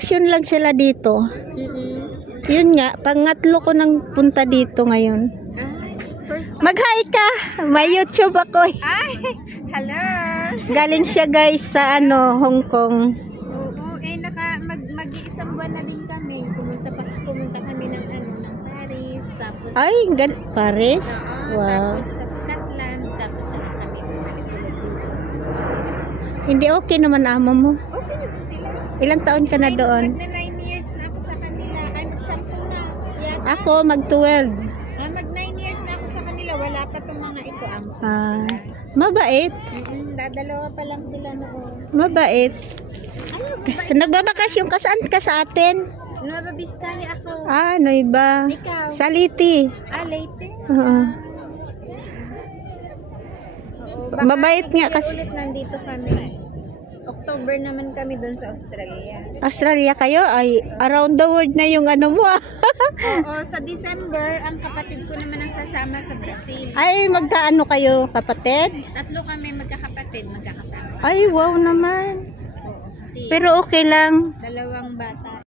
Bakasyon lang sila dito. Yun nga, pangatlo ko nang punta dito ngayon. Mag-hi ka! May YouTube ako. Ay! Hello! Galing siya guys sa Hong Kong. Oo, mag-iisang buwan na din kami. Pumunta kami ng Paris. Tapos, Ay, Paris? Wow. Tapos sa Scotland. Tapos tsaka kami bumalik. Hindi okay naman amo mo. Okay naman sila. Ilang taon ka na doon? Mag-9 years na ako sa kanila. Ay, mag-10 na. Yan. Ako, mag-12. Mag-9 years na ako sa kanila. Wala pa itong mga ito. Mabait. Dadalawa pa lang sila noon. Mabait. Ano? Nagbabakasyon ka saan ka sa atin? Nueva Vizcaya ako. Ano iba? Ikaw? Sa Liti. Late? Oo. Baka Mabait nga kasi. ulit nandito kami. October naman kami doon sa Australia. Australia kayo? Ay, around the world na yung mo. Oo, sa December, ang kapatid ko naman ang sasama sa Brazil. Ay, magkaano kayo, kapatid? 3 kami magkakapatid, magkakasama. Ay, wow naman. Oo, kasi Pero okay lang. 2 bata